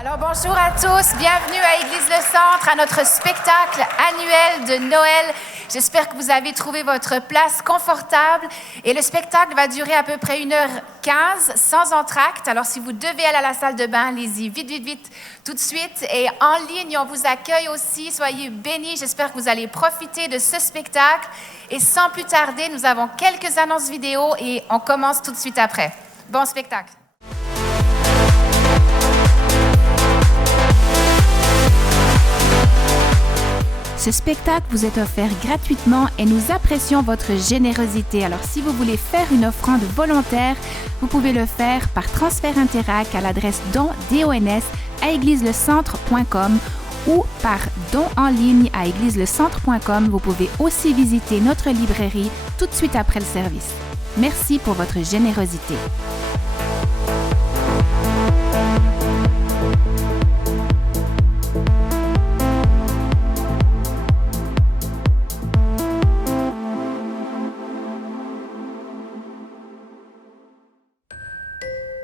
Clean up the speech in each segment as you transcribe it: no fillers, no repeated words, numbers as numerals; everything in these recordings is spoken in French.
Alors bonjour à tous, bienvenue à Église Le Centre, à notre spectacle annuel de Noël. J'espère que vous avez trouvé votre place confortable et le spectacle va durer à peu près 1h15 sans entracte. Alors si vous devez aller à la salle de bain, allez-y vite, tout de suite. Et en ligne, on vous accueille aussi, soyez bénis. J'espère que vous allez profiter de ce spectacle. Et sans plus tarder, nous avons quelques annonces vidéo et on commence tout de suite après. Bon spectacle. Ce spectacle vous est offert gratuitement et nous apprécions votre générosité. Alors, si vous voulez faire une offrande volontaire, vous pouvez le faire par transfert Interac à l'adresse don@égliseLecentre.com ou par don en ligne à égliseLecentre.com. Vous pouvez aussi visiter notre librairie tout de suite après le service. Merci pour votre générosité.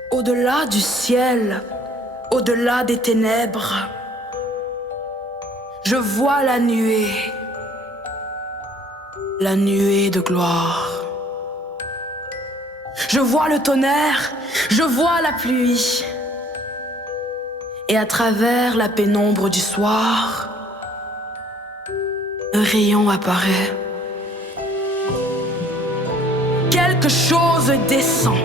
Au-delà du ciel, au-delà des ténèbres, je vois la nuée de gloire. Je vois le tonnerre, je vois la pluie. Et à travers la pénombre du soir, un rayon apparaît. Quelque chose descend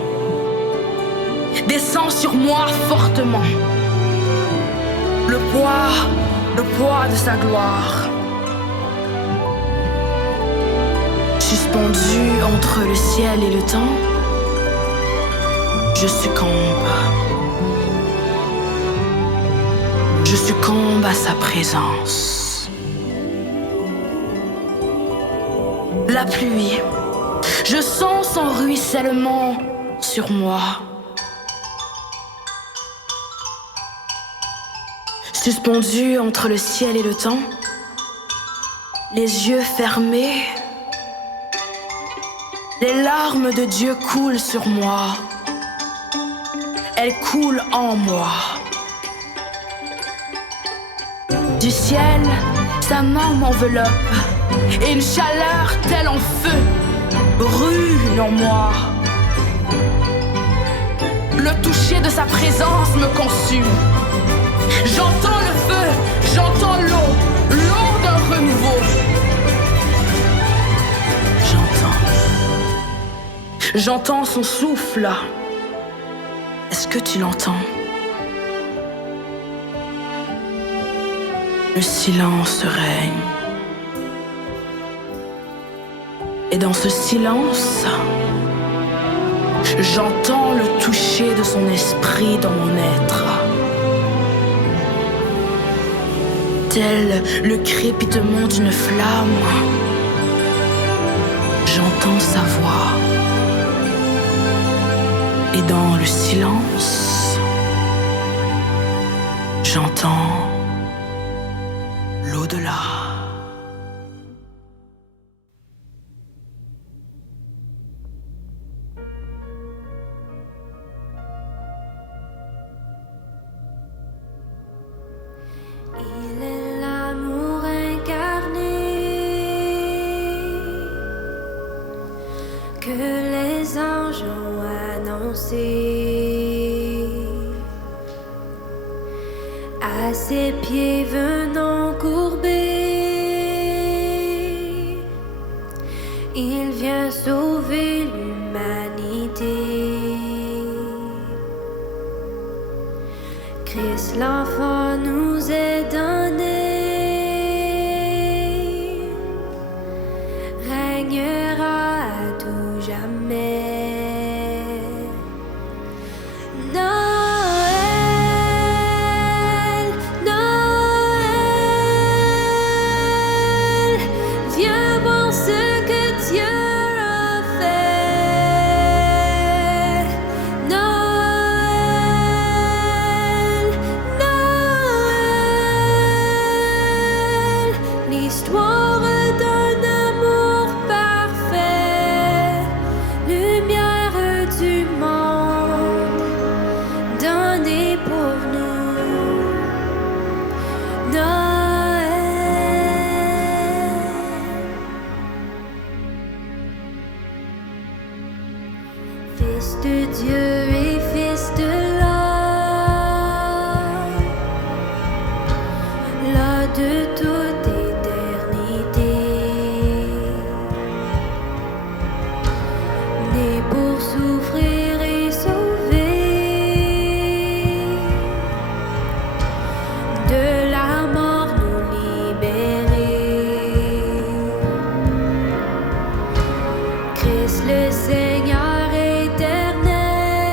sur moi fortement. Le poids de sa gloire. Suspendu entre le ciel et le temps, je succombe. Je succombe à sa présence. La pluie, je sens son ruissellement sur moi. Suspendu entre le ciel et le temps, les yeux fermés, les larmes de Dieu coulent sur moi. Elles coulent en moi. Du ciel, sa main m'enveloppe et une chaleur telle en feu brûle en moi. Le toucher de sa présence me consume. J'entends le feu, j'entends l'eau d'un renouveau. J'entends son souffle. Est-ce que tu l'entends? Le silence règne. Et dans ce silence, j'entends le toucher de son esprit dans mon être. Tel le crépitement d'une flamme, j'entends sa voix. Et dans le silence, j'entends l'au-delà. À ses pieds venant courber, il vient sauver l'humanité. Christ l'enfant nous est donné, régnera à tout jamais. Noël, de Dieu et Fils de l'homme, là de toute éternité, né pour souffrir et sauver, de la mort nous libérer. Christ le Seigneur éternel,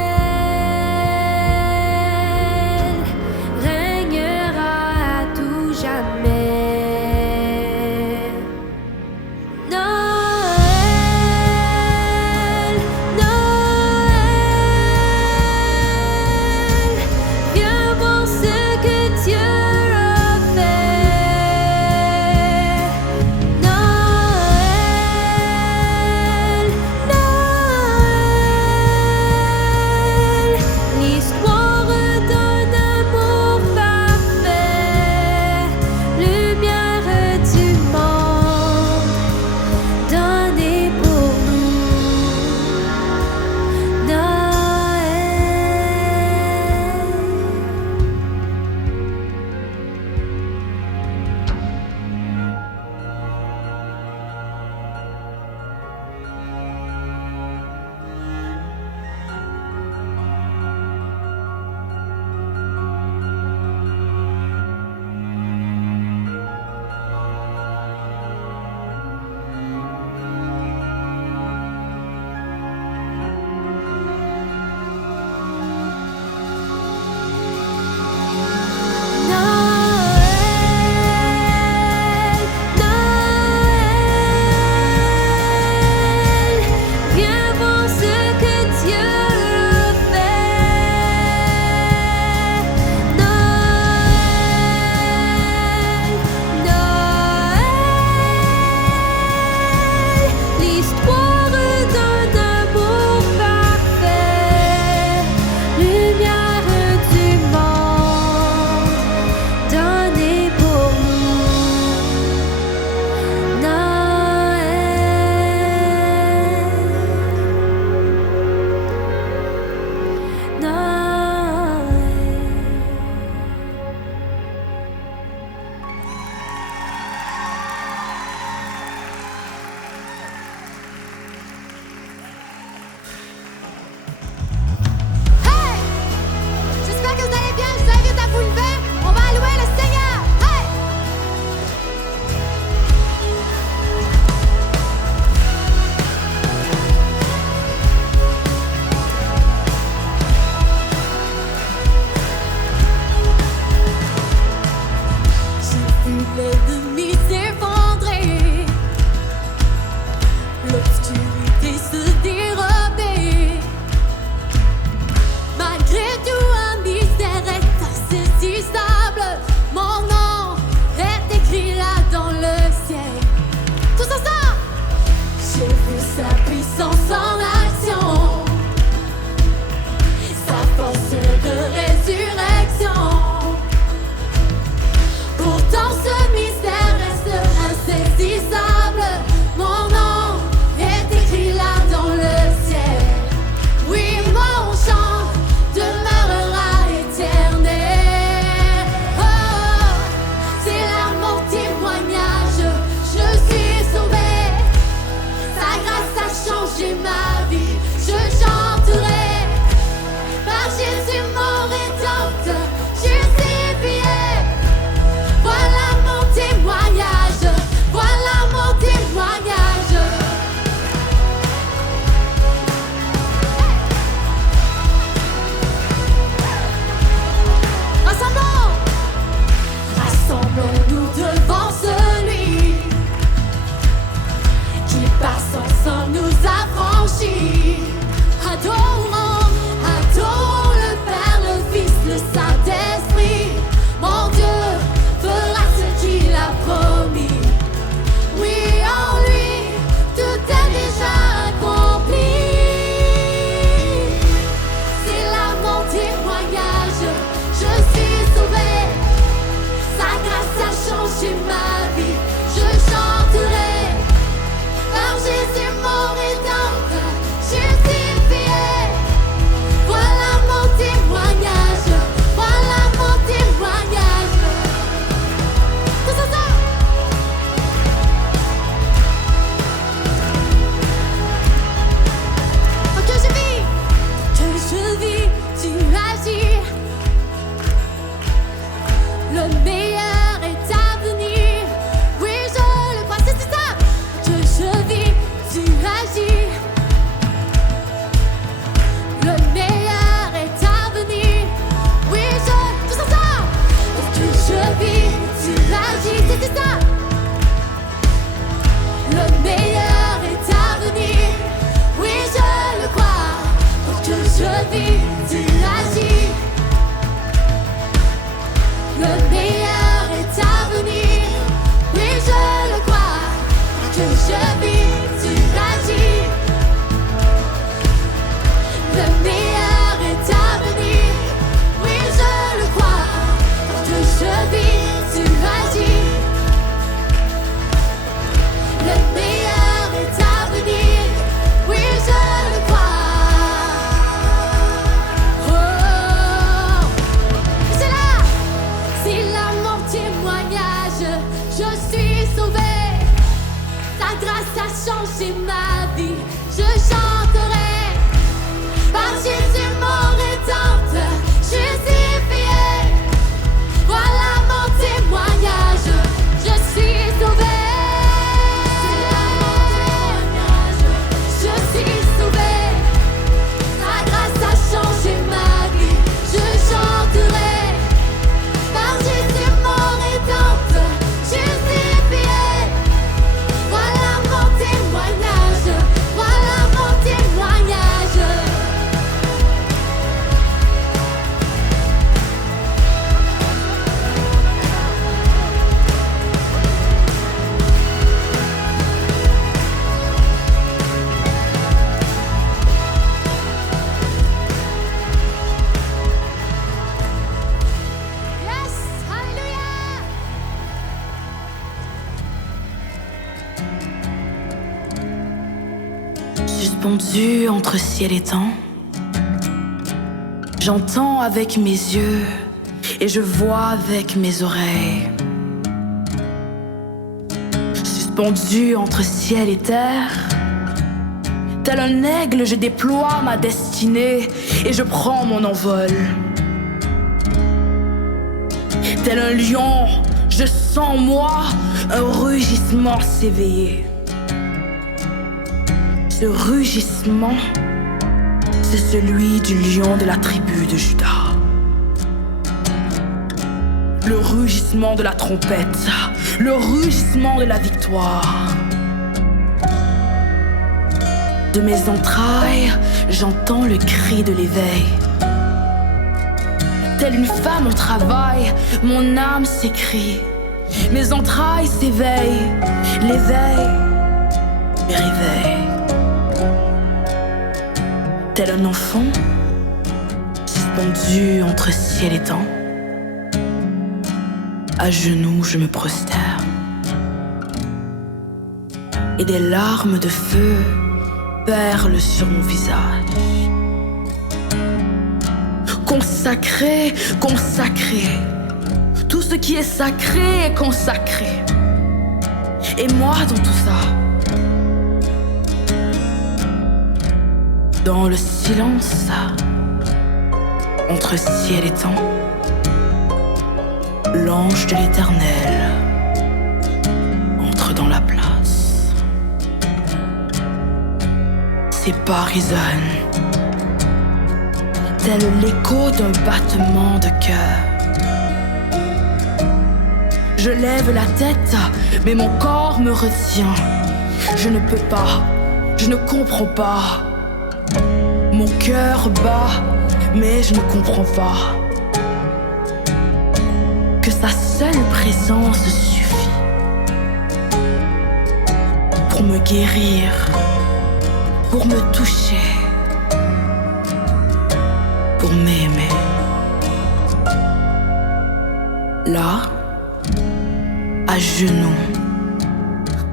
Suspendu entre ciel et temps, j'entends avec mes yeux et je vois avec mes oreilles. Suspendu entre ciel et terre, tel un aigle, je déploie ma destinée et je prends mon envol. Tel un lion, je sens en moi un rugissement s'éveiller. Ce rugissement, c'est celui du lion de la tribu de Juda. Le rugissement de la trompette, le rugissement de la victoire. De mes entrailles, j'entends le cri de l'éveil. Telle une femme au travail, mon âme s'écrie. Mes entrailles s'éveillent, l'éveil me réveille. Tel un enfant, suspendu entre ciel et temps, à genoux je me prosterne. Et des larmes de feu perlent sur mon visage. Consacré, consacré, tout ce qui est sacré est consacré. Et moi dans tout ça, dans le silence, entre ciel et temps, l'ange de l'Éternel entre dans la place. Ses pas résonnent, tel l'écho d'un battement de cœur. Je lève la tête, mais mon corps me retient. Je ne peux pas, je ne comprends pas. Mon cœur bat, mais je ne comprends pas que sa seule présence suffit pour me guérir, pour me toucher, pour m'aimer. Là, à genoux,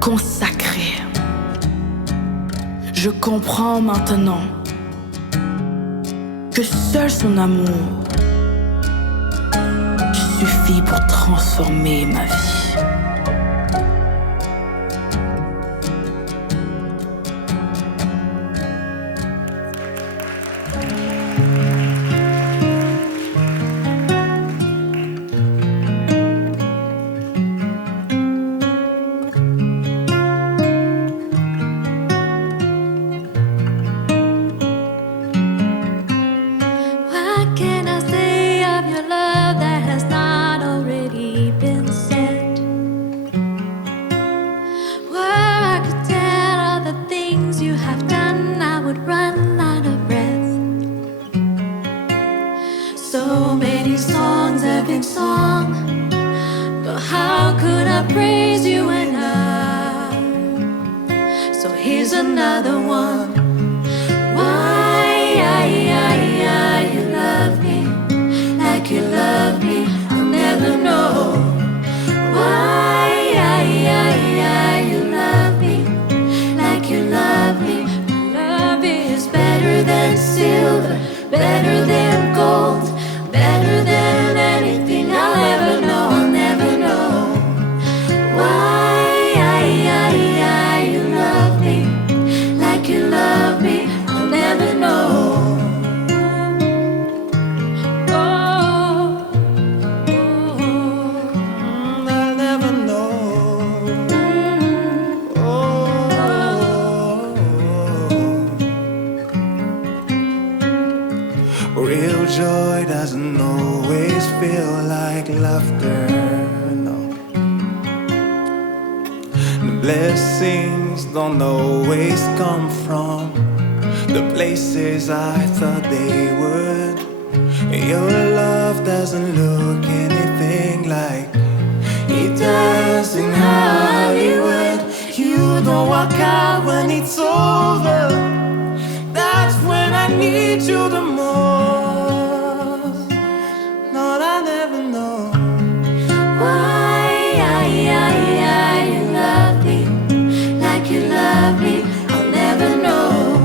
consacré, je comprends maintenant que seul son amour suffit pour transformer ma vie. What can I say of your love that has not already been said? Were I could tell all the things you have done, I would run out of breath. So many songs have been sung, but how could I praise you enough? So here's another one. Why you love me like you love me, I'll never know. Why you love me like you love me. Love is better than silver, better than gold, better than anything I'll ever know. I'll never know. Why you love me like you love me, I'll never know. I'll never know. Real joy doesn't always feel like laughter, no. The blessings don't always come from the places I thought they would. Your love doesn't look anything like it does in Hollywood. You don't walk out when it's over. That's when I need you the most. No, I never know. Why you love me like you love me, I'll never know.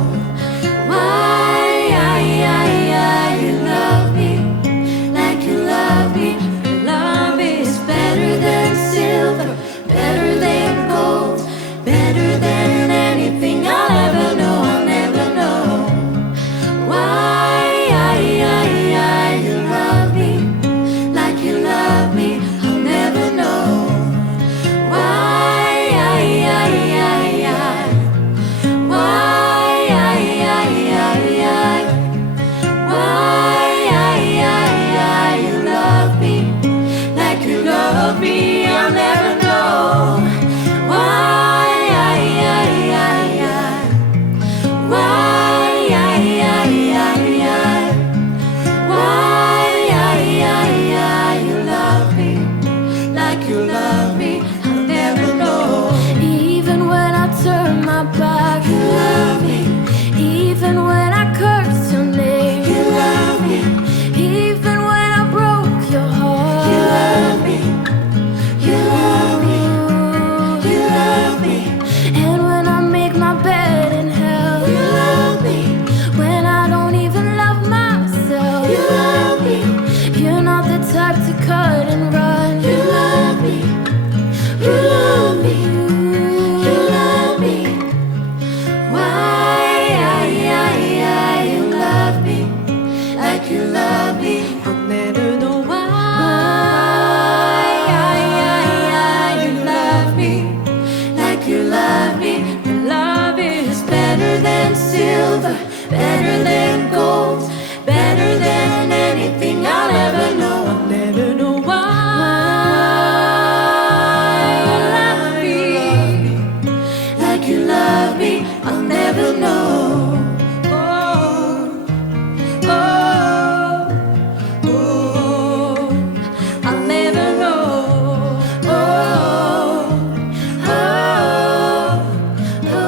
have to cut and run. You love me, you love me, you love me. Why you love me like you love me? I'll never know why you love me like you love me. Your love is better than silver, better than gold, better than anything I'll ever know. I'll never know why you love me like you love me. I'll never know. Oh, oh, oh, I'll never know. Oh, oh, oh.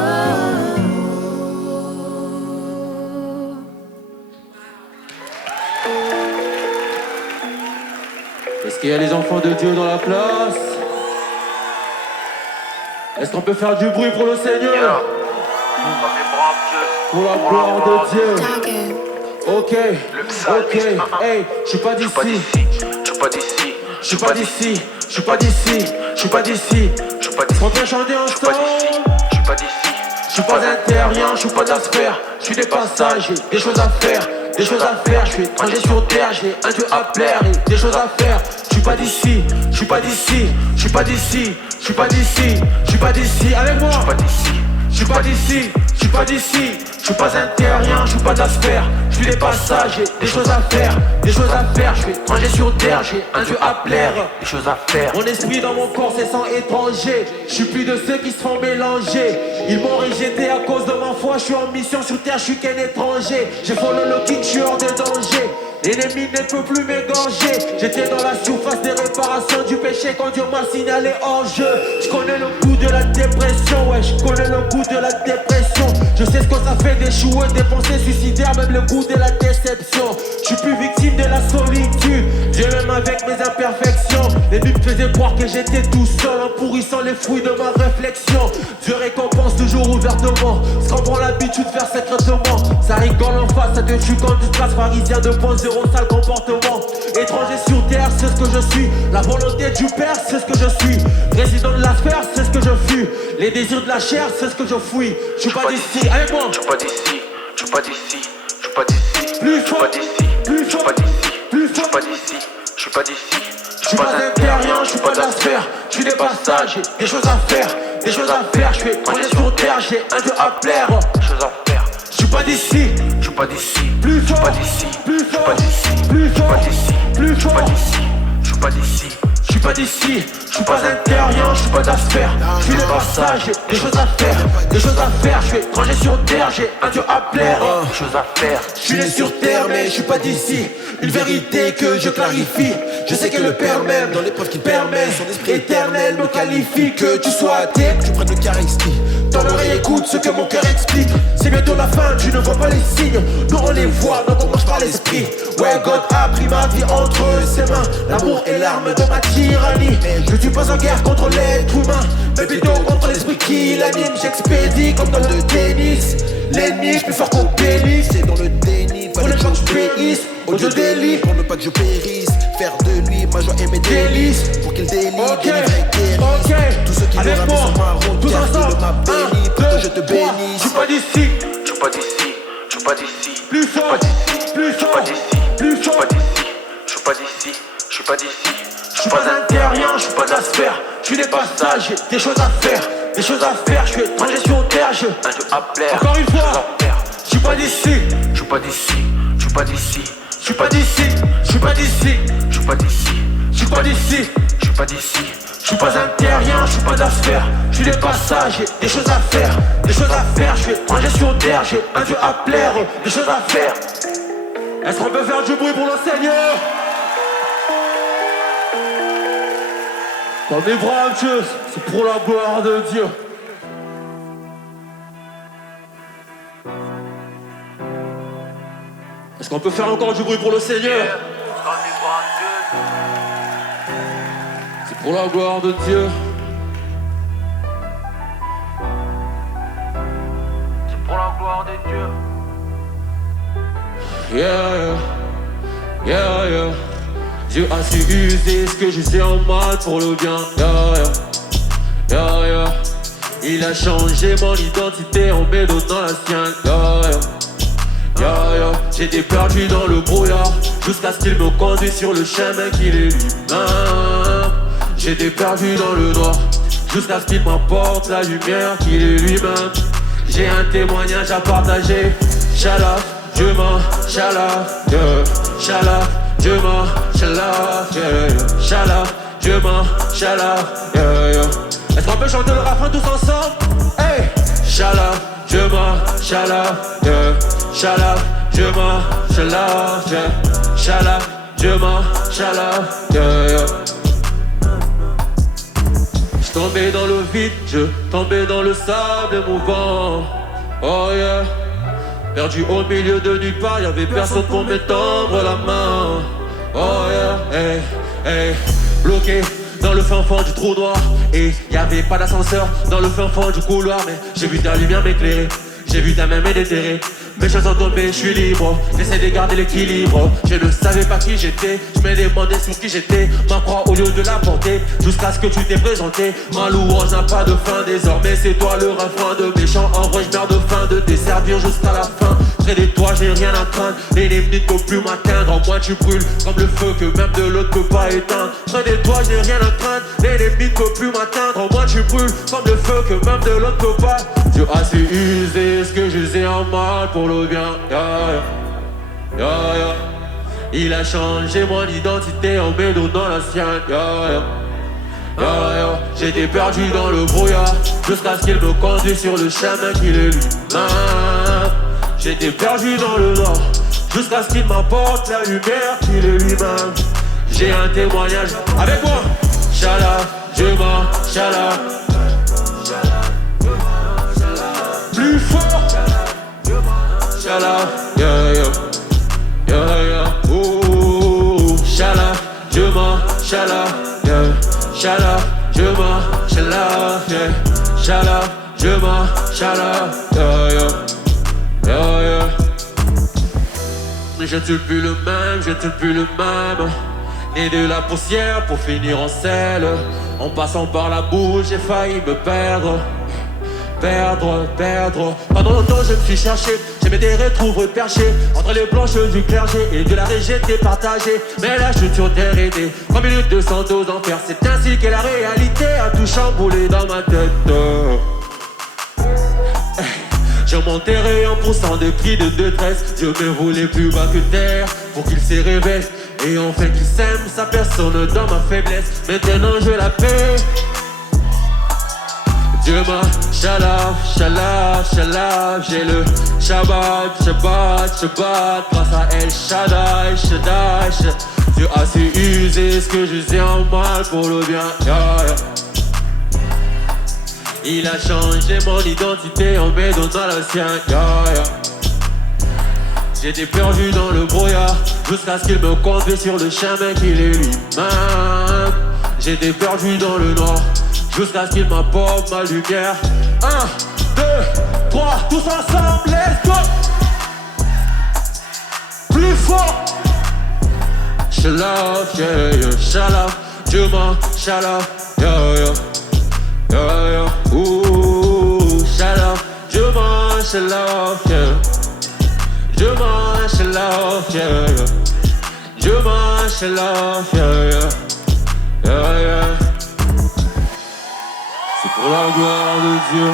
Est-ce qu'il y a les enfants de Dieu dans la place? Est-ce qu'on peut faire du bruit pour le Seigneur? Pour la gloire de Dieu. Ok, ok, hey, je suis pas d'ici. Je suis pas d'ici. Je suis pas d'ici. Je suis pas d'ici. Je suis pas d'ici. On peut chanter ensemble. Je suis pas d'ici. Je suis pas un terrien, je suis pas d'asper. Je suis des passages, j'ai des choses à faire. Des choses à faire, je suis étranger sur terre, j'ai un Dieu à plaire et des choses à faire. Je suis pas d'ici, je suis pas d'ici, je suis pas d'ici, je suis pas d'ici, je suis pas d'ici, avec moi. Je suis pas d'ici, je suis pas d'ici, je suis pas d'ici, je suis pas un terrien, je suis pas d'asper. Je suis des passages, j'ai des choses à faire, des choses à faire. Je suis étranger sur terre, j'ai un Dieu à plaire, des choses à faire. Mon esprit dans mon corps, c'est sans étranger. Je suis plus de ceux qui se font mélanger. Ils m'ont rejeté à cause de ma foi. Je suis en mission sur terre, je suis qu'un étranger. J'ai follow le king, je suis hors de danger. L'ennemi ne peut plus m'égorger. J'étais dans la surface des réparations du péché quand Dieu m'a signalé hors jeu. Je connais le goût de la dépression, ouais, je connais le goût de la dépression. Je sais ce que ça fait d'échouer, des pensées suicidaires, même le goût de la déception. Je suis plus victime de la solitude, Dieu m'aime avec mes imperfections. L'ennemi me faisait croire que j'étais tout seul en pourrissant les fruits de ma réflexion. Dieu récompense toujours ouvertement, ce qu'on prend l'habitude de faire secrètement. Ça rigole en face, ça te tue comme du classe pharisien 2.0. Sale comportement, étranger sur terre, c'est ce que je suis. La volonté du Père, c'est ce que je suis. Résident de la sphère, c'est ce que je fuis. Les désirs de la chair, c'est ce que je fuis. Je suis pas d'ici, avec moi. Je suis pas d'ici, je suis pas d'ici, je suis pas d'ici. Plus fort, je suis pas d'ici, plus fort, je suis pas d'ici, plus fort, je suis pas d'ici, je suis pas d'ici. Je suis pas un terrien, je suis pas de la sphère. Je suis des passages, j'ai des choses à faire, des choses à faire. Je suis étranger sur terre, j'ai un Dieu à plaire. Des choses à faire. Je suis pas d'ici, je suis pas d'ici, plus fort, pas d'ici, plus fort, pas d'ici, plus fort, pas d'ici, plus fort, pas d'ici, je suis pas d'ici, je suis pas d'ici, je suis pas un terrien, je suis pas d'asper. Je suis des passages, j'ai des choses à faire, des choses à faire. Je suis étranger sur terre, j'ai un Dieu à plaire, des choses à faire. Je suis né sur terre, mais je suis pas d'ici. Une vérité que je clarifie. Je sais que le Père même, dans l'épreuve qu'il permet, son esprit éternel me qualifie. Que tu sois athée, que tu prennes l'Eucharistie. Dans l'oreille écoute ce que mon cœur explique. C'est bientôt la fin, tu ne vois pas les signes. Nous on les voit, donc on marche par l'esprit. Ouais, God a pris ma vie entre ses mains. L'amour est l'arme de ma tyrannie. Je suis pas en guerre contre l'être humain, mais plutôt contre l'esprit qui l'anime. J'expédie comme dans le tennis. L'ennemi est plus fort qu'on pénisse. C'est dans le déni, pour les gens que je péisse. Au Dieu délit, pour ne pas que je périsse. Faire de lui ma joie et mes délices. Pour qu'il délivre, délivre et guérisse. Tous ceux qui me ramènent sur ma route, tous ensemble, ma béni, pour que je te bénisse. Je suis pas d'ici, je suis pas d'ici, je suis pas d'ici. Plus fort, plus fort, plus fort. Je suis pas d'ici, je suis pas d'ici. Je suis pas un terrien, je suis pas de la sphère. Je suis des passages, j'ai des choses à faire, des choses à faire. Je suis étranger sur terre, je un Dieu à plaire. Encore une fois, je suis pas d'ici, je suis pas d'ici, je suis pas d'ici. Je suis pas d'ici, je suis pas d'ici, je suis pas d'ici, je suis pas d'ici, je suis pas d'ici. Je suis pas un terrien, je suis pas d'asphère. Je suis des passages, j'ai des choses à faire, des choses à faire. Je suis étranger sur terre, j'ai un Dieu à plaire, des choses à faire. Est-ce qu'on peut faire du bruit pour le Seigneur? Dans mes bras, Dieu, c'est pour la gloire de Dieu. Est-ce qu'on peut faire encore du bruit pour le Seigneur? C'est pour la gloire de Dieu. C'est pour la gloire de Dieu. Yeah, yeah, yeah, yeah. Dieu a su user ce que je sais en mal pour le bien. Il a changé mon identité en me donnant la sienne. J'étais perdu dans le brouillard jusqu'à ce qu'il me conduise sur le chemin qu'il est lui-même. J'étais perdu dans le noir jusqu'à ce qu'il m'apporte la lumière qu'il est lui-même. J'ai un témoignage à partager. Shalaf, Dieu m'a, Shalaf, Shalaf, Dieu m'a, Shalaf, Shalaf, Dieu m'a, Shalaf, Est-ce qu'on peut chanter le refrain tous ensemble? Hey! Shalaf, Dieu m'a, Shalaf, Shalaf, Dieu m'a, Shalaf, Shalaf, Dieu m'a, Shalaf, J'tombais dans le vide, je tombais dans le sable mouvant. Oh yeah. Perdu au milieu de nulle part, y'avait personne pour me tendre la main. Oh yeah, hey, hey. Bloqué dans le fin fond du trou noir. Et y'avait pas d'ascenseur dans le fin fond du couloir. Mais j'ai vu ta lumière m'éclairer, j'ai vu ta main me déterrer. Mes choses sont tombées, je suis libre. J'essaie de garder l'équilibre. Je ne savais pas qui j'étais, je me demandais sur qui j'étais. Ma croix au lieu de la porter, jusqu'à ce que tu t'es présenté. Ma louange n'a pas de fin, désormais c'est toi le refrain de mes chants. En vrai je meurs de faim, de te servir jusqu'à la fin. Près de toi j'ai rien à craindre, l'ennemi ne peut plus m'atteindre. En moi tu brûles comme le feu que même de l'autre peut pas éteindre. Près de toi j'ai rien à craindre, l'ennemi ne peut plus m'atteindre. En moi tu brûles comme le feu que même de l'autre peut pas. Dieu a su user ce que je sais en mal pour le bien. Il a changé mon identité en me donnant la sienne. J'étais perdu dans le brouillard jusqu'à ce qu'il me conduise sur le chemin qu'il est lui-même. J'étais perdu dans le noir jusqu'à ce qu'il m'apporte la lumière qu'il est lui-même. J'ai un témoignage avec moi. Shalaf, Dieu m'a, Shalaf. Plus fort. Shalaf, ooh, Shalaf, Dieu m'a, Shalaf, Shalaf, Dieu m'a, Shalaf, Shalaf, Dieu m'a, Shalaf, Je ne suis plus le même, je ne suis plus le même. Né de la poussière pour finir en sel. En passant par la bouche, j'ai failli me perdre. Pendant longtemps je me suis cherché, j'ai mes retrouvé perché entre les planches du clergé et de la j'étais partagé. Mais là je suis sur terre aidé, 3 minutes de sang aux enfers. C'est ainsi que la réalité a tout chamboulé dans ma tête. J'ai m'enterré 1% de cris de détresse. Dieu me voulait plus bas que terre pour qu'il se révèle. Et enfin qu'il s'aime sa personne dans ma faiblesse. Maintenant je la paie. Dieu m'a, Shalaf, Shalaf, Shalaf. J'ai le Shabbat, Shabbat, Shabbat. Grâce à El Shaddai, Shaddai. Dieu a su user ce que je sais en mal pour le bien. Il a changé mon identité en me donnant la sienne. J'étais perdu dans le brouillard jusqu'à ce qu'il me conduise sur le chemin qu'il est lui-même. J'étais perdu dans le noir jusqu'à ce qu'il m'apporte ma lumière. 1, 2, 3, tous ensemble, let's go! Plus fort! Shalaf, yeah, Shalaf, Dieu m'a, Shalaf, ooh, Shalaf, Dieu m'a, Shalaf, Dieu m'a, Shalaf, Dieu m'a, Shalaf, C'est pour la gloire de Dieu.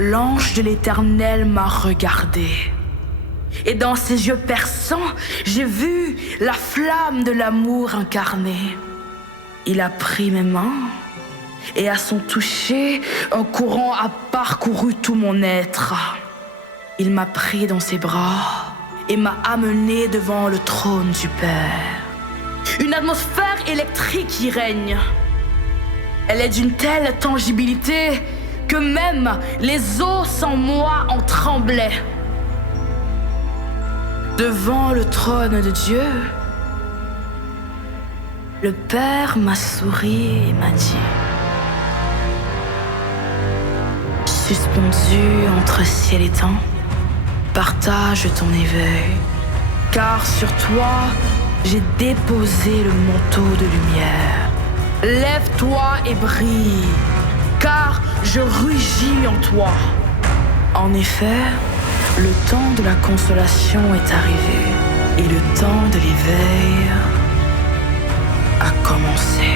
L'ange de l'Éternel m'a regardé. Et dans ses yeux perçants, j'ai vu la flamme de l'amour incarnée. Il a pris mes mains et à son toucher, un courant a parcouru tout mon être. Il m'a pris dans ses bras et m'a amené devant le trône du Père. Une atmosphère électrique y règne. Elle est d'une telle tangibilité que même les os sans moi en tremblaient. Devant le trône de Dieu, le Père m'a souri et m'a dit: suspendu entre ciel et temps, partage ton éveil, car sur toi j'ai déposé le manteau de lumière. Lève-toi et brille, car je rugis en toi. En effet, le temps de la consolation est arrivé et le temps de l'éveil a commencé.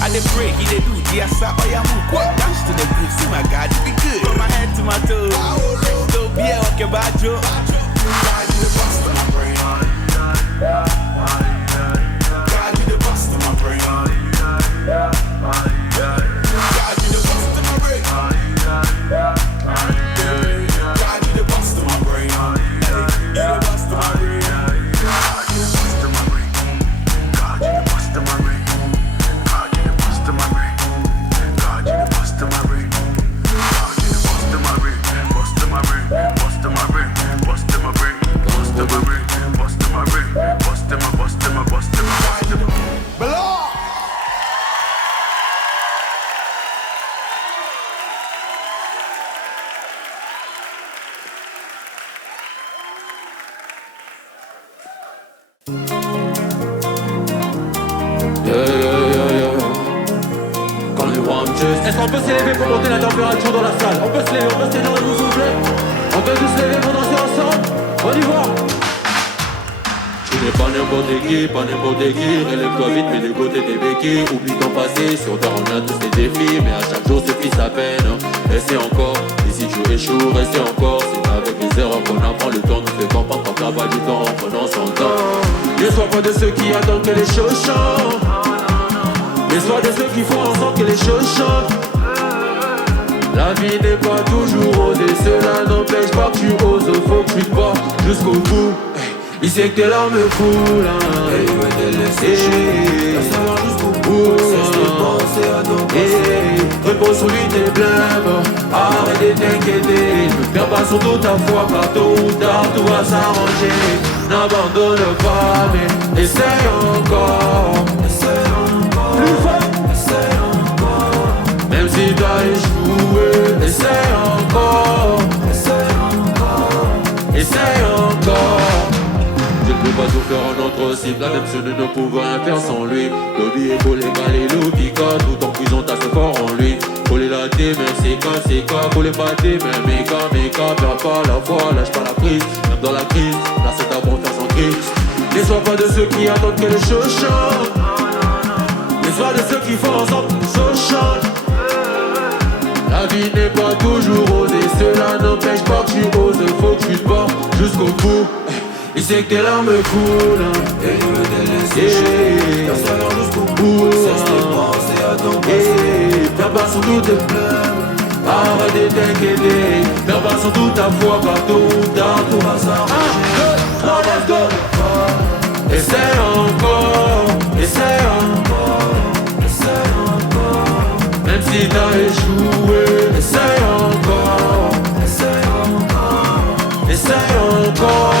I dey pray, he dey do the asa oyamu. Dance to the groove, see my God, it be good. From my head to my toes, Cristo Biel, okay, bajo. God, you the bust of my brain. God, you the bust of my brain. God, you the bust of my brain. God, you the bust of my brain. You the bust of my brain. God, you the bust of my brain. God, you the bust of my brain. Est-ce qu'on peut s'élever pour monter la température dans la salle? On peut se lever dans le vous souffler. On peut tous se lever pour danser ensemble. On y va. Tu n'es pas n'importe qui, relève-toi vite, mets de côté tes béquilles. Oublie ton passé, sur terre on a tous des défis. Mais à chaque jour suffit sa peine. Essaie encore, et si tu échoues, essaie encore. C'est avec les erreurs qu'on apprend, le temps nous fait comprendre qu'on travaille du temps en prenant son temps. Ne sois pas de ceux qui attendent que les choses changent, mais sois de ceux qui font en sorte que les choses changent. La vie n'est pas toujours rose et cela n'empêche pas que tu oses. Faut que tu te bats jusqu'au bout. Il sait que tes larmes coulent, et il veut te laisser. Ça va jusqu'au bout. Repose sur lui tes blêmes. Arrête de t'inquiéter. Ne perds pas surtout ta foi, car tôt ou tard tout va s'arranger. N'abandonne pas, mais essaye encore. Plus fort, essaye encore. Même si t'as échoué, essaye encore. Essaye encore. Je ne peux pas tout faire en notre cible, la même chose ne pouvait rien faire sans lui. Lobby est légal et le pica, tout en prison t'as ce fort en lui. Faut les latter, mais c'est quoi, faut les battre, mais méca, perds pas la foi, lâche pas la prise, même dans la crise, là c'est ta bonne sans crise. Ne sois pas de ceux qui attendent que les choses changent. Ne sois de ceux qui font en sorte que les choses changent. La vie n'est pas toujours rose et cela n'empêche pas que tu oses. Faut que tu te bats jusqu'au bout. Il sait que tes larmes coulent et il veut te laisser. Perçois-leur jusqu'au bout. Cesse tes pensées à ton passé. Perds pas sur tous tes pleurs. Arrête de t'inquiéter. Perds pas sur toute ta foi. Partout, tout va s'arranger. 1, 2, 3, let's go. Essaye encore. Essaye encore. Essaye encore. Même si t'as échoué. Essaye encore. Essaye encore. Essaye encore.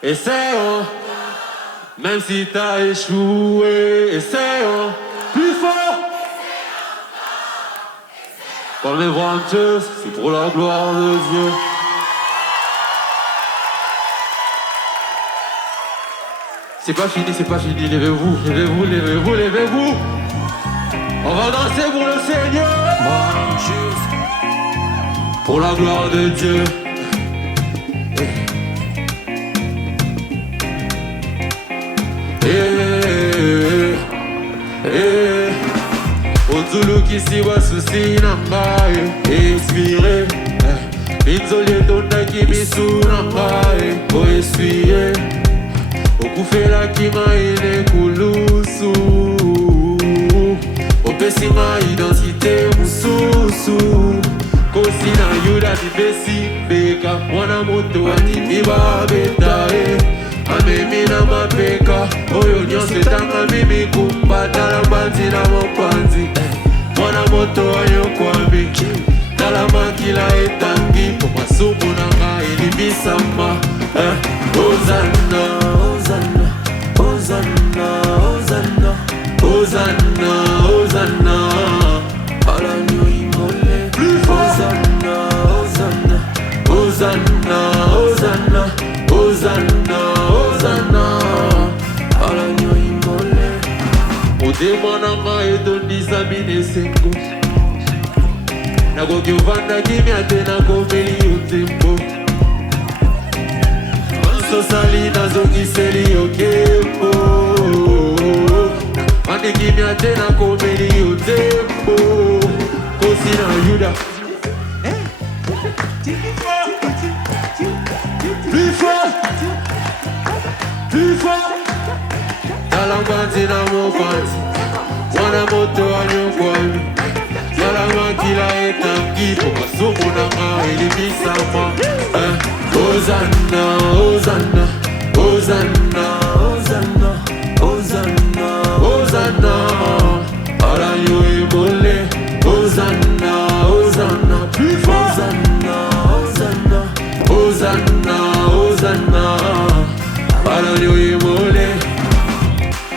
Essayons, même si t'as échoué, essayons, plus fort. Quand les bras me tuent, c'est pour la gloire de Dieu. C'est pas fini, levez-vous, levez-vous, levez-vous, levez-vous. On va danser pour le Seigneur. Pour la gloire de Dieu. Ozulu kisiwa susina mbaye expire Binzolye tonda kimisu na mbaye O essuye Okufela kima ine kulusu Opesima identité mususu Kosi na yuda dibesi beka Mwana moto atimiba betae Amemi na mapeka Oyo nyonse tanga mimi kumbata la banzi na mopanzi Mwana moto ayo kwambi Nala makila etangi Poma sumu na nga ilibisama Hosanna, Hosanna, Hosanna, Hosanna Hosanna, Hosanna Ala nyo imole Hosanna, Hosanna, Hosanna, Hosanna Hosanna, Hosanna Ala nyo imole Odemana ma edo nizamine sengo Nago kiovanda kimya tena komeli utembo Anso sali nazo kiseli okepo Mande kimya tena komeli utembo Kosi na yuda Plus fort Plus fort Nala banzi na mopanzi Mwana moto anyo kwami Nala makila etangi Poma sumu na nga ilibisama Hosanna, Hosanna, Hosanna, Hosanna, Hosanna, Hosanna Ala yo emole Hosanna, Hosanna, plus fort Hosanna, Hosanna, Hosanna, Hosanna Ala yo emole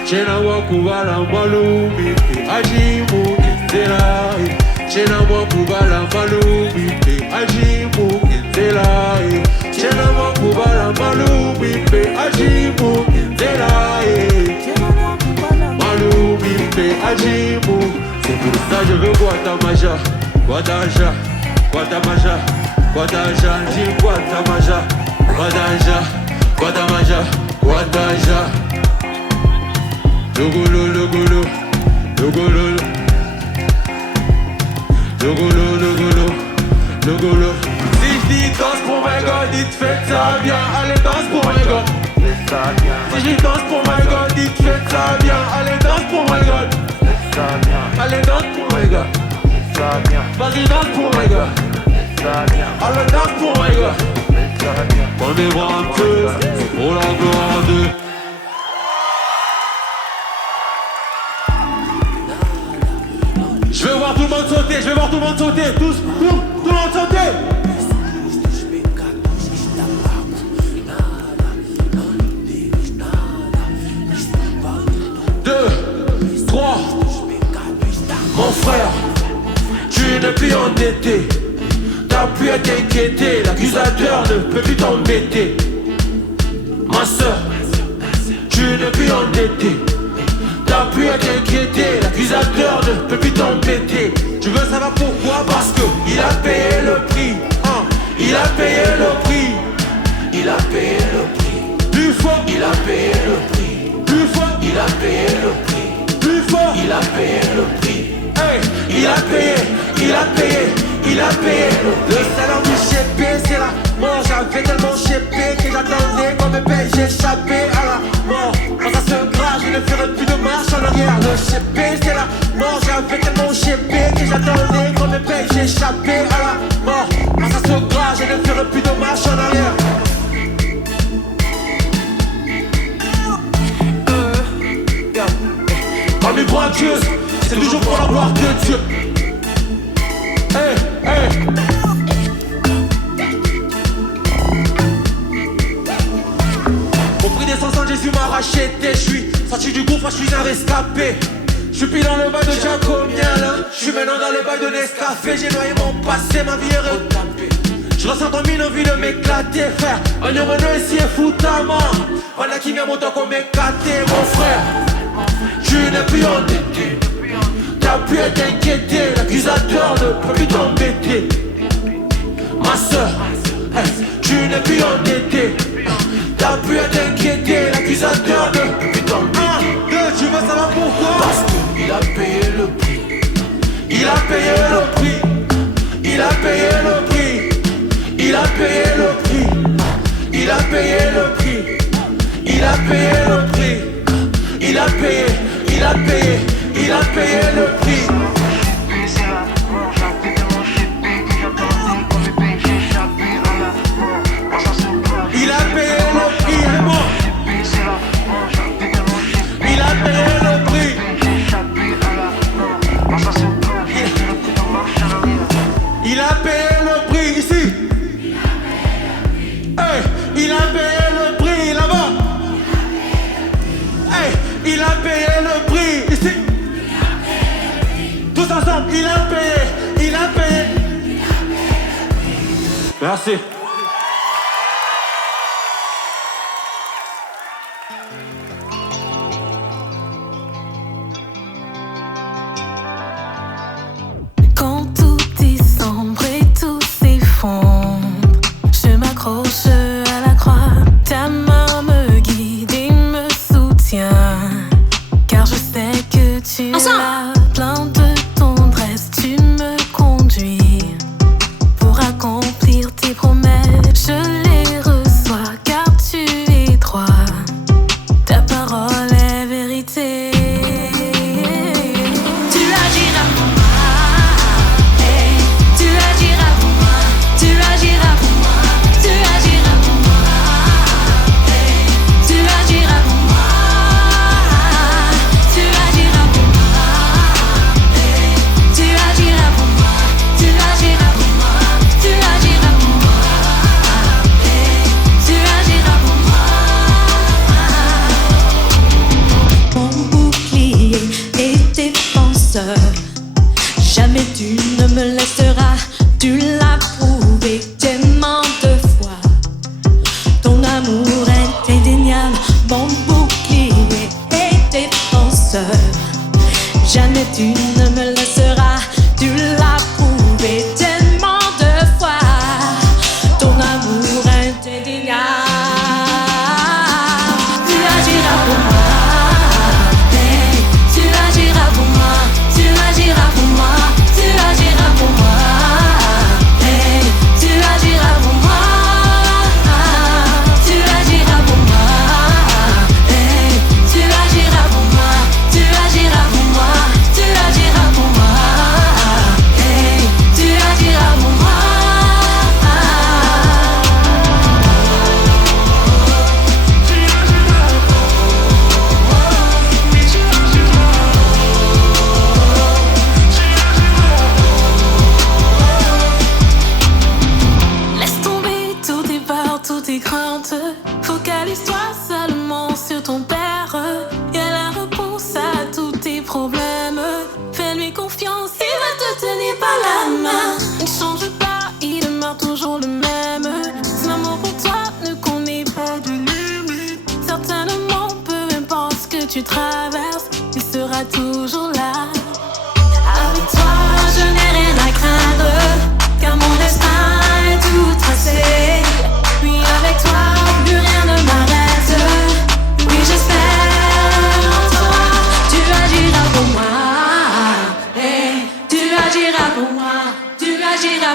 Chena wakubala malumi Ajimu kenzela Chena wakubala malumi Ajimu kenzela Chena wakubala malumi Ajimu kenzela Malumi ajimu C'est pour ça je veux Guatamaja Guataja, Guatamaja Guataja, dis Guatamaja Guataja, Guatamaja Guataja Logolo, logolo, logolo Logolo, logolo, logolo Si je dis danse pour my God, dites faites ça bien Allez danse pour my God Si je danse pour my God, dites faites ça bien Allez danse pour my God Allez danse pour my God Vas-y danse pour my God Allez danse pour my God On est bras un peu pour la gloire de je vais voir tout le monde sauter. Tout le monde sauter. 2, 3. Mon frère, tu n'es plus endetté. T'as plus à t'inquiéter, l'accusateur ne peut plus t'embêter. Ma soeur, tu n'es plus endetté. T'as plus à t'inquiéter, l'accusateur ne peut plus t'embêter. Tu veux savoir pourquoi? Parce que il a payé le prix, hein. Il a payé le prix. Il a payé le prix. Plus fort, il a payé le prix. Plus fort, il a payé le prix. Plus fort, il a payé le prix. Hey, il a payé, il a payé, il a payé. Le salaire du chépé, c'est la mort. J'avais tellement chépé que j'attendais qu'on me paye. J'ai échappé à la mort. Quand ça se grave, je ne ferai plus de marche en arrière. Le chépé, c'est la mort. J'avais tellement chépé que j'attendais qu'on me paye. J'ai échappé à la mort. Quand ça se grave, je ne ferai plus de marche en arrière. Parmi braqueuses, c'est toujours pour la gloire de Dieu. Hey, hey. Au prix des 500, Jésus m'a racheté. Je suis sorti du gouffre, je suis un rescapé. Je suis pile dans le bail de Jacobien là. Je suis maintenant dans le bail de Nescafé. J'ai noyé mon passé, ma vie est retapée. Je ressens en mille envie de m'éclater, frère. On est revenu ici et foutamment. On a qui vient mon temps qu'on m'éclater, mon frère. Tu n'es plus endetté. T'as plus à t'inquiéter. L'accusateur ne peut plus t'embêter. Ma soeur, tu n'es plus endetté. T'as plus à t'inquiéter. L'accusateur ne peut plus t'embêter. Tu veux savoir pourquoi? Parce qu'il a payé le prix. Il a payé le prix. Il a payé le prix. Il a payé le prix. Il a payé le prix. Il a payé le prix. Il a payé, il a payé, il a payé le prix. Il a payé le prix, et moi. Il a payé le prix. Il a payé le prix ici. Hey, il a payé le prix là-bas. Hey, il a payé le prix ici. Tous ensemble, il a payé, il a payé. Merci. Quand tout est sombre et tout s'effondre, je m'accroche à la croix. Ta main me guide et me soutient, car je sais que tu es là. Plein de tendresse, tu me conduis pour accomplir tes promesses.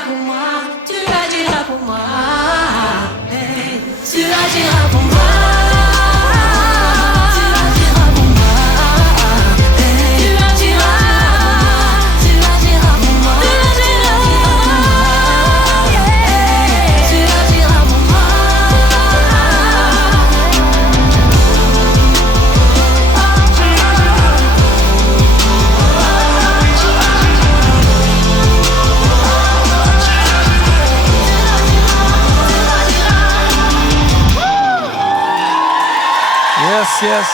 pour moi, tu agiras pour moi. Hey, tu agiras pour moi. Tu agiras pour moi. Hey, tu agiras pour moi. Tu agiras pour moi. Yeah, tu agiras pour moi. Yes, yes.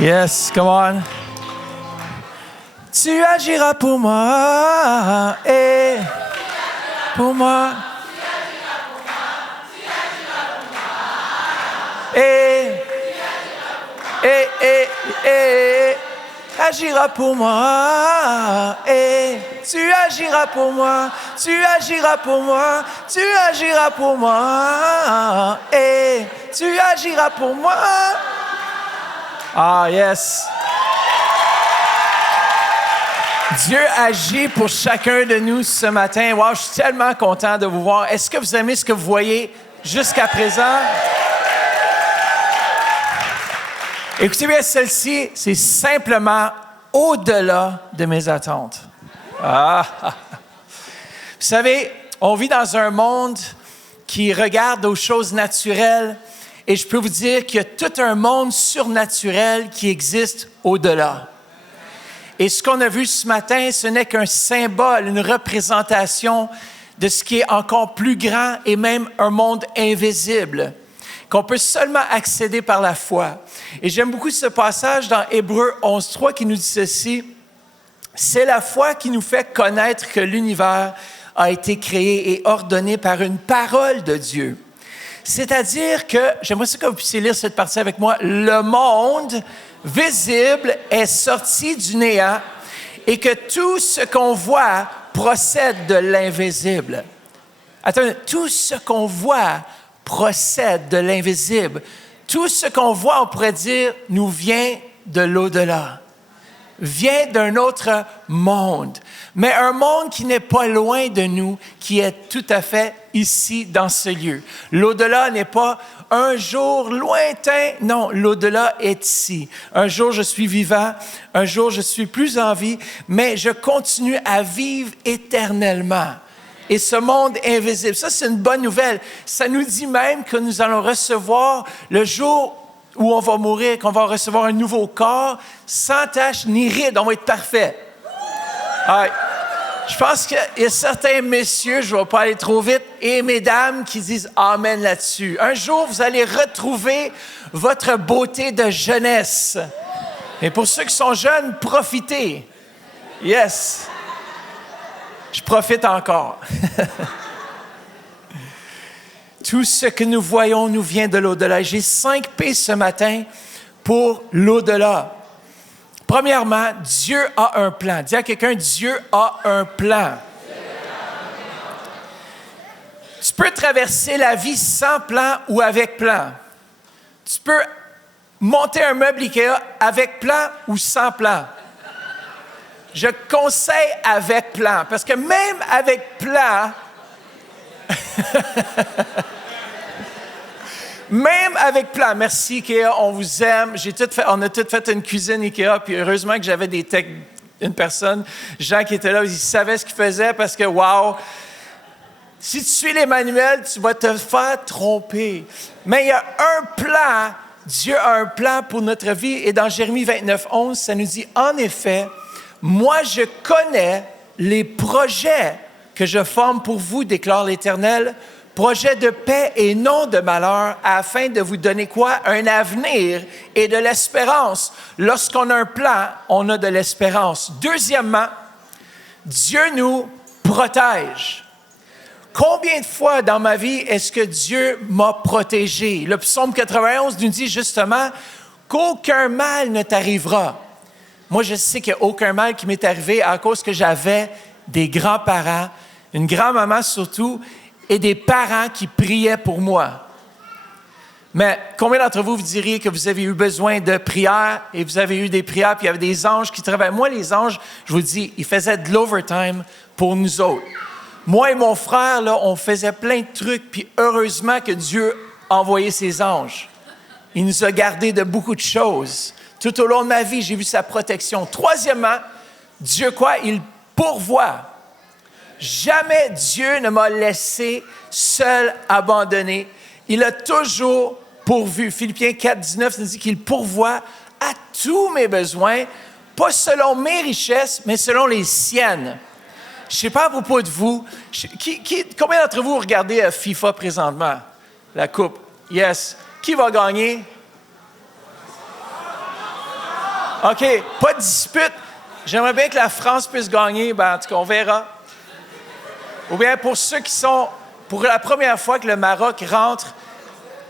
Yes, come on. Tu agiras pour moi, et pour moi. Et agiras pour moi, et tu agiras pour moi, tu agiras pour moi, tu agiras pour moi, et tu agiras pour moi. Ah, yes. Dieu agit pour chacun de nous ce matin. Wow, je suis tellement content de vous voir. Est-ce que vous aimez ce que vous voyez jusqu'à présent? Écoutez bien, celle-ci, c'est simplement au-delà de mes attentes. Ah! Vous savez, on vit dans un monde qui regarde aux choses naturelles et je peux vous dire qu'il y a tout un monde surnaturel qui existe au-delà. Et ce qu'on a vu ce matin, ce n'est qu'un symbole, une représentation de ce qui est encore plus grand et même un monde invisible, qu'on peut seulement accéder par la foi. Et j'aime beaucoup ce passage dans Hébreux 11.3 qui nous dit ceci. C'est la foi qui nous fait connaître que l'univers a été créé et ordonné par une parole de Dieu. C'est-à-dire que, j'aimerais que vous puissiez lire cette partie avec moi, le monde visible est sorti du néant et que tout ce qu'on voit procède de l'invisible. Attendez, tout ce qu'on voit procède de l'invisible. Tout ce qu'on voit, on pourrait dire, nous vient de l'au-delà, vient d'un autre monde, mais un monde qui n'est pas loin de nous, qui est tout à fait ici, dans ce lieu. L'au-delà n'est pas un jour lointain, non, l'au-delà est ici. Un jour, je suis vivant, un jour, je suis plus en vie, mais je continue à vivre éternellement. Et ce monde invisible, ça c'est une bonne nouvelle. Ça nous dit même que nous allons recevoir le jour où on va mourir, qu'on va recevoir un nouveau corps, sans tache ni ride, on va être parfait. Ouais. Je pense qu'il y a certains messieurs, je ne vais pas aller trop vite, et mesdames qui disent amen là-dessus. Un jour, vous allez retrouver votre beauté de jeunesse. Et pour ceux qui sont jeunes, profitez. Yes. Je profite encore. Tout ce que nous voyons nous vient de l'au-delà. J'ai 5 P ce matin pour l'au-delà. Premièrement, Dieu a un plan. Dis à quelqu'un, Dieu a un plan. Tu peux traverser la vie sans plan ou avec plan. Tu peux monter un meuble IKEA avec plan ou sans plan. Je conseille avec plan, parce que même avec plan, même avec plan, merci IKEA, on vous aime. On a tout fait une cuisine IKEA, puis heureusement que j'avais une personne, Jean qui était là, il savait ce qu'il faisait parce que, wow, si tu suis les manuels, tu vas te faire tromper. Mais il y a un plan, Dieu a un plan pour notre vie, et dans Jérémie 29.11, ça nous dit, en effet, moi, je connais les projets que je forme pour vous, déclare l'Éternel, projets de paix et non de malheur, afin de vous donner quoi? Un avenir et de l'espérance. Lorsqu'on a un plan, on a de l'espérance. Deuxièmement, Dieu nous protège. Combien de fois dans ma vie est-ce que Dieu m'a protégé? Le psaume 91 nous dit justement qu'aucun mal ne t'arrivera. Moi, je sais qu'il n'y a aucun mal qui m'est arrivé à cause que j'avais des grands-parents, une grand-maman surtout, et des parents qui priaient pour moi. Mais combien d'entre vous diriez que vous avez eu besoin de prières et vous avez eu des prières, puis il y avait des anges qui travaillaient? Moi, les anges, je vous dis, ils faisaient de l'overtime pour nous autres. Moi et mon frère, là, on faisait plein de trucs, puis heureusement que Dieu a envoyé ses anges. Il nous a gardés de beaucoup de choses. Tout au long de ma vie, j'ai vu sa protection. Troisièmement, Dieu quoi? Il pourvoit. Jamais Dieu ne m'a laissé seul, abandonné. Il a toujours pourvu. Philippiens 4, 19 nous dit qu'il pourvoit à tous mes besoins, pas selon mes richesses, mais selon les siennes. Je ne sais pas à propos de vous. Combien d'entre vous regardez FIFA présentement? La coupe. Yes. Qui va gagner? OK. Pas de dispute. J'aimerais bien que la France puisse gagner. Ben, en tout cas, on verra. Ou bien pour ceux qui sont... Pour la première fois que le Maroc rentre,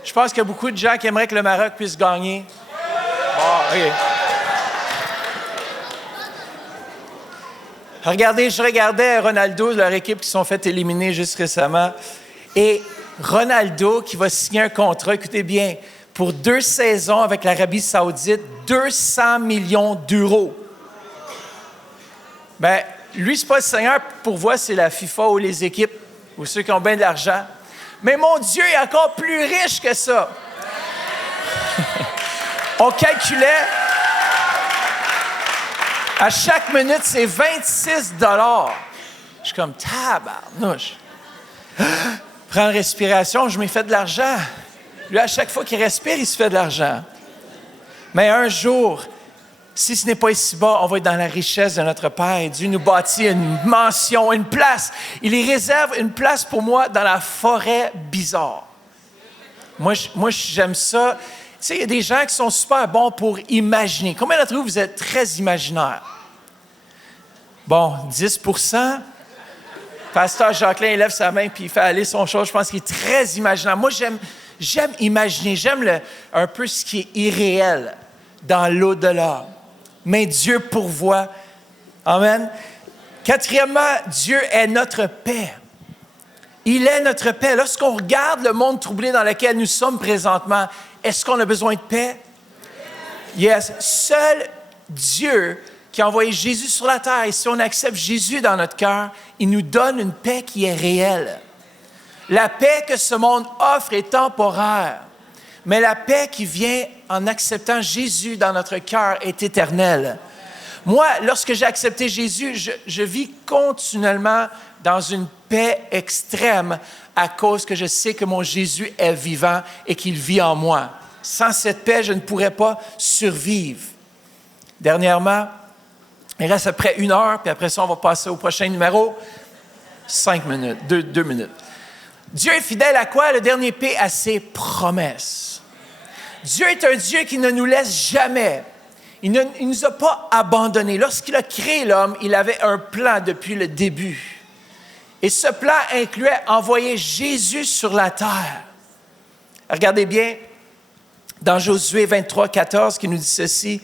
je pense qu'il y a beaucoup de gens qui aimeraient que le Maroc puisse gagner. Bon, OK. Regardez, je regardais Ronaldo, leur équipe qui se sont fait éliminer juste récemment. Et Ronaldo qui va signer un contrat, écoutez bien, pour 2 saisons avec l'Arabie Saoudite, 200 millions d'euros. Bien, lui, c'est pas le Seigneur pour voir, c'est la FIFA ou les équipes ou ceux qui ont bien de l'argent. Mais mon Dieu est encore plus riche que ça. On calculait, à chaque minute, c'est 26 $. Je suis comme, tabarnouche. Prends une respiration, je m'ai fait de l'argent. Lui, à chaque fois qu'il respire, il se fait de l'argent. Mais un jour, si ce n'est pas ici-bas, on va être dans la richesse de notre Père. Et Dieu nous bâtit une mansion, une place. Il y réserve une place pour moi dans la forêt bizarre. Moi, j'aime ça. Tu sais, il y a des gens qui sont super bons pour imaginer. Combien d'entre vous êtes très imaginaires? Bon, 10%. Pasteur Jacqueline, il lève sa main puis il fait aller son chose. Je pense qu'il est très imaginaire. Moi, j'aime imaginer. J'aime un peu ce qui est irréel dans l'au-delà. Mais Dieu pourvoit. Amen. Quatrièmement, Dieu est notre paix. Il est notre paix. Lorsqu'on regarde le monde troublé dans lequel nous sommes présentement, est-ce qu'on a besoin de paix? Yes. Seul Dieu qui a envoyé Jésus sur la terre, et si on accepte Jésus dans notre cœur, il nous donne une paix qui est réelle. La paix que ce monde offre est temporaire, mais la paix qui vient en acceptant Jésus dans notre cœur est éternelle. Moi, lorsque j'ai accepté Jésus, je vis continuellement dans une paix extrême à cause que je sais que mon Jésus est vivant et qu'il vit en moi. Sans cette paix, je ne pourrais pas survivre. Dernièrement, il reste à peu près 1 heure, puis après ça, on va passer au prochain numéro. 5 minutes, 2 minutes. Dieu est fidèle à quoi? Le dernier P, à ses promesses. Dieu est un Dieu qui ne nous laisse jamais. Il ne nous a pas abandonnés. Lorsqu'il a créé l'homme, il avait un plan depuis le début. Et ce plan incluait envoyer Jésus sur la terre. Regardez bien, dans Josué 23, 14, qui nous dit ceci.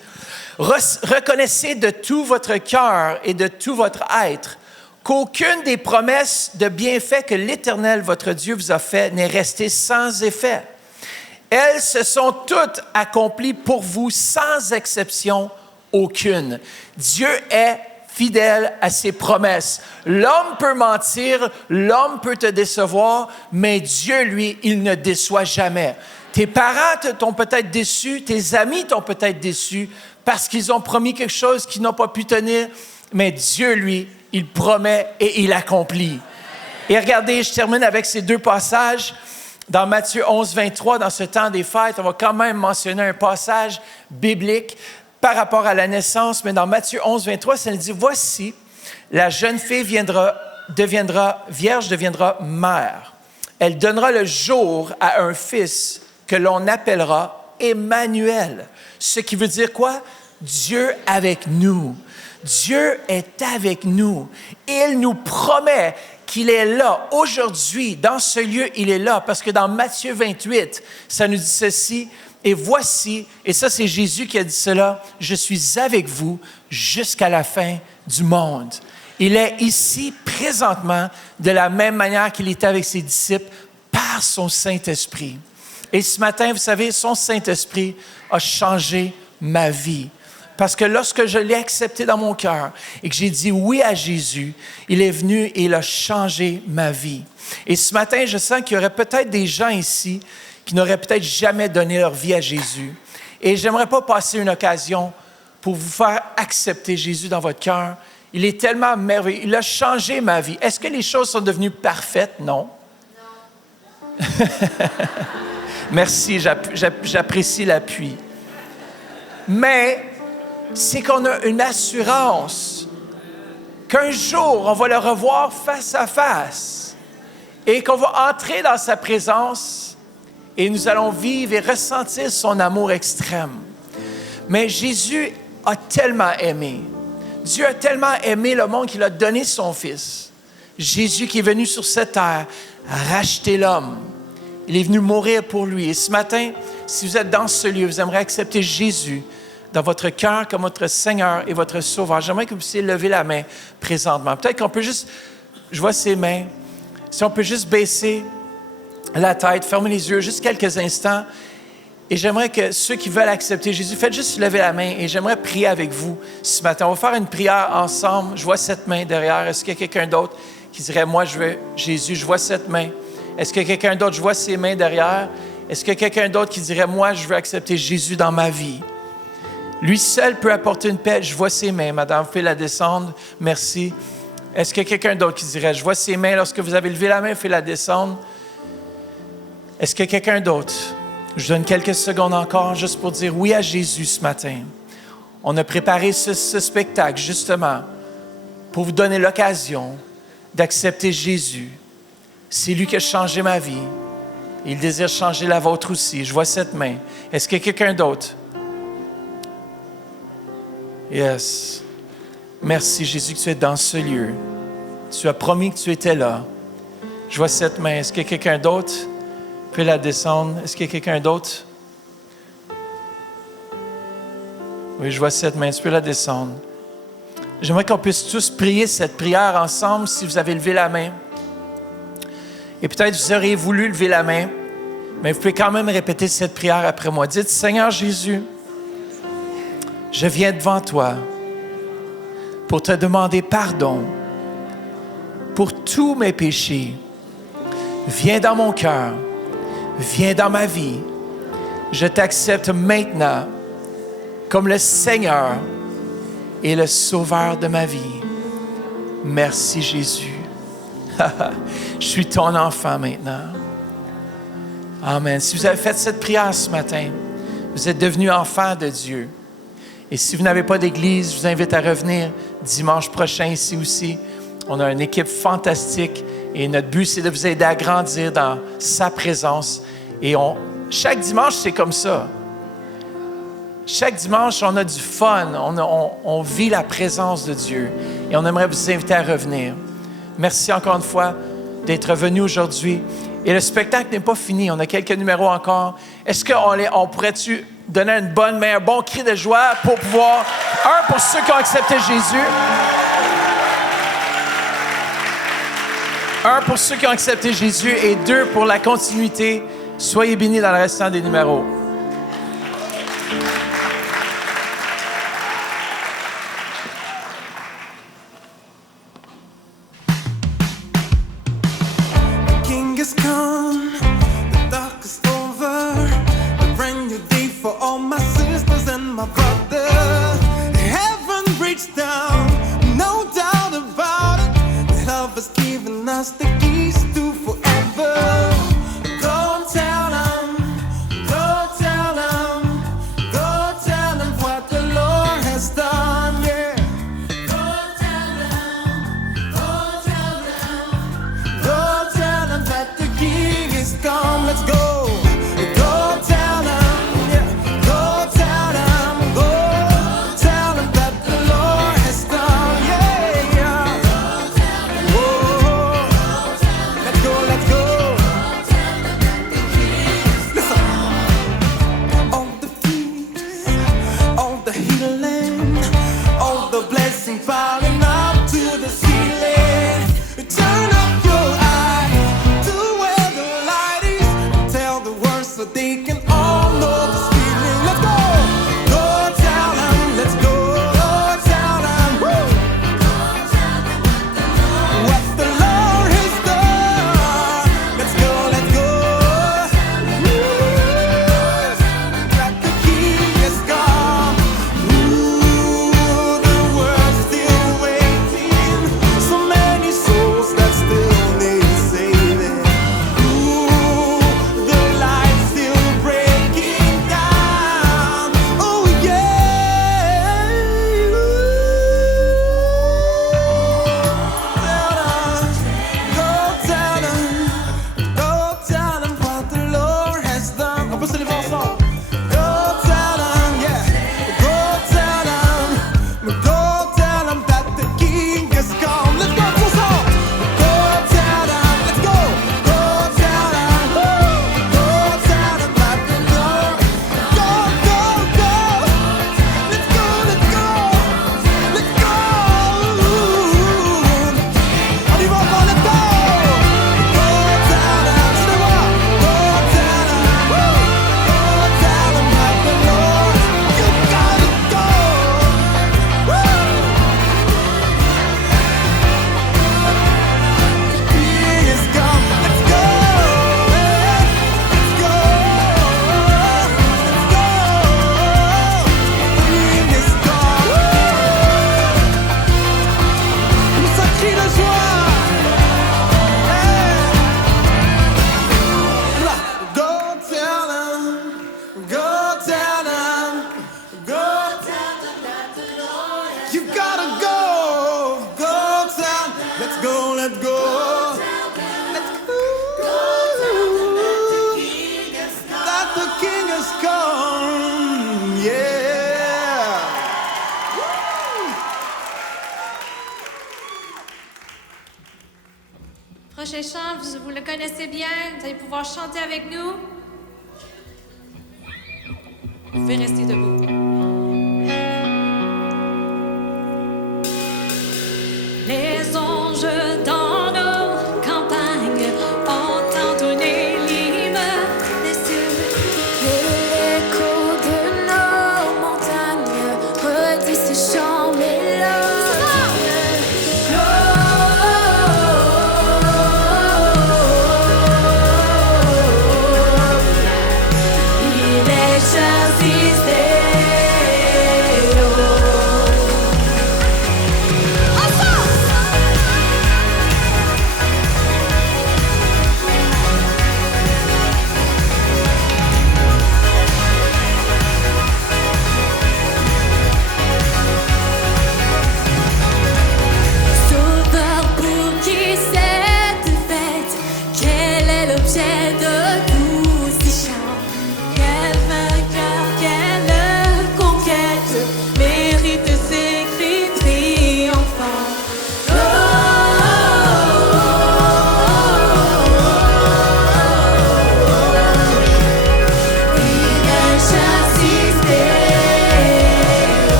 « Reconnaissez de tout votre cœur et de tout votre être qu'aucune des promesses de bienfaits que l'Éternel, votre Dieu, vous a fait n'est restée sans effet. Elles se sont toutes accomplies pour vous sans exception aucune. Dieu est fidèle à ses promesses. L'homme peut mentir, l'homme peut te décevoir, mais Dieu, lui, il ne déçoit jamais. Tes parents t'ont peut-être déçu, tes amis t'ont peut-être déçu parce qu'ils ont promis quelque chose qu'ils n'ont pas pu tenir, mais Dieu, lui, il promet et il accomplit. Et regardez, je termine avec ces 2 passages. Dans Matthieu 11, 23, dans ce temps des fêtes, on va quand même mentionner un passage biblique par rapport à la naissance, mais dans Matthieu 11, 23, ça nous dit, « Voici, la jeune fille deviendra vierge, deviendra mère. Elle donnera le jour à un fils que l'on appellera Emmanuel. » Ce qui veut dire quoi? Dieu avec nous. Dieu est avec nous. Il nous promet qu'il est là. Aujourd'hui, dans ce lieu, il est là. Parce que dans Matthieu 28, ça nous dit ceci. Et voici, et ça c'est Jésus qui a dit cela, « Je suis avec vous jusqu'à la fin du monde. » Il est ici présentement de la même manière qu'il était avec ses disciples par son Saint-Esprit. Et ce matin, vous savez, son Saint-Esprit a changé ma vie. Parce que lorsque je l'ai accepté dans mon cœur et que j'ai dit oui à Jésus, il est venu et il a changé ma vie. Et ce matin, je sens qu'il y aurait peut-être des gens ici qui n'auraient peut-être jamais donné leur vie à Jésus. Et j'aimerais pas passer une occasion pour vous faire accepter Jésus dans votre cœur. Il est tellement merveilleux. Il a changé ma vie. Est-ce que les choses sont devenues parfaites? Non. Merci, j'apprécie l'appui. Mais c'est qu'on a une assurance qu'un jour, on va le revoir face à face et qu'on va entrer dans sa présence et nous allons vivre et ressentir son amour extrême. Mais Jésus a tellement aimé. Dieu a tellement aimé le monde qu'il a donné son Fils. Jésus qui est venu sur cette terre racheter l'homme. Il est venu mourir pour lui. Et ce matin, si vous êtes dans ce lieu, vous aimeriez accepter Jésus dans votre cœur comme votre Seigneur et votre Sauveur. J'aimerais que vous puissiez lever la main présentement. Peut-être qu'on peut juste, je vois ses mains, si on peut juste baisser la tête, fermer les yeux juste quelques instants. Et j'aimerais que ceux qui veulent accepter Jésus, faites juste lever la main et j'aimerais prier avec vous ce matin. On va faire une prière ensemble. Je vois cette main derrière. Est-ce qu'il y a quelqu'un d'autre qui dirait, moi, je veux Jésus, je vois cette main. Est-ce qu'il y a quelqu'un d'autre, je vois ses mains derrière. Est-ce qu'il y a quelqu'un d'autre qui dirait, moi, je veux accepter Jésus dans ma vie. Lui seul peut apporter une paix. Je vois ses mains, madame, vous pouvez la descendre. Merci. Est-ce qu'il y a quelqu'un d'autre qui dirait, je vois ses mains, lorsque vous avez levé la main, vous pouvez la descendre. Est-ce qu'il y a quelqu'un d'autre? Je donne quelques secondes encore juste pour dire oui à Jésus ce matin. On a préparé ce spectacle justement pour vous donner l'occasion d'accepter Jésus. C'est lui qui a changé ma vie. Il désire changer la vôtre aussi. Je vois cette main. Est-ce qu'il y a quelqu'un d'autre? Yes. Merci Jésus que tu es dans ce lieu. Tu as promis que tu étais là. Je vois cette main. Est-ce qu'il y a quelqu'un d'autre? Vous pouvez la descendre. Est-ce qu'il y a quelqu'un d'autre? Oui, je vois cette main. Tu peux la descendre. J'aimerais qu'on puisse tous prier cette prière ensemble si vous avez levé la main. Et peut-être vous auriez voulu lever la main, mais vous pouvez quand même répéter cette prière après moi. Dites, Seigneur Jésus, je viens devant toi pour te demander pardon pour tous mes péchés. Viens dans mon cœur. Viens dans ma vie. Je t'accepte maintenant comme le Seigneur et le Sauveur de ma vie. Merci Jésus. Je suis ton enfant maintenant. Amen. Si vous avez fait cette prière ce matin, vous êtes devenu enfant de Dieu. Et si vous n'avez pas d'église, je vous invite à revenir dimanche prochain ici aussi. On a une équipe fantastique. Et notre but, c'est de vous aider à grandir dans sa présence. Et chaque dimanche, c'est comme ça. Chaque dimanche, on a du fun. On vit la présence de Dieu. Et on aimerait vous inviter à revenir. Merci encore une fois d'être venu aujourd'hui. Et le spectacle n'est pas fini. On a quelques numéros encore. Est-ce qu'on pourrait-tu donner une bonne main, un bon cri de joie pour pouvoir... pour ceux qui ont accepté Jésus. Pour ceux qui ont accepté Jésus et 2 pour la continuité. Soyez bénis dans le restant des numéros. King is come, the dark is over. A brand new day for all my sisters and my brothers. Heaven reached down, no doubt about it. Love has given us the keys to forever. Go tell them, go tell them, go tell them what the Lord has done, yeah. Go tell them, go tell them, go tell them that the King is come. Let's go. Go tell them, yeah. Go tell them, go tell them that the Lord has done, yeah, yeah. Whoa. Let's go, let's go. let's go, let's go. That the King has come, yeah. Prochain chant, vous le connaissez bien, vous allez pouvoir chanter avec nous. Vous pouvez rester debout.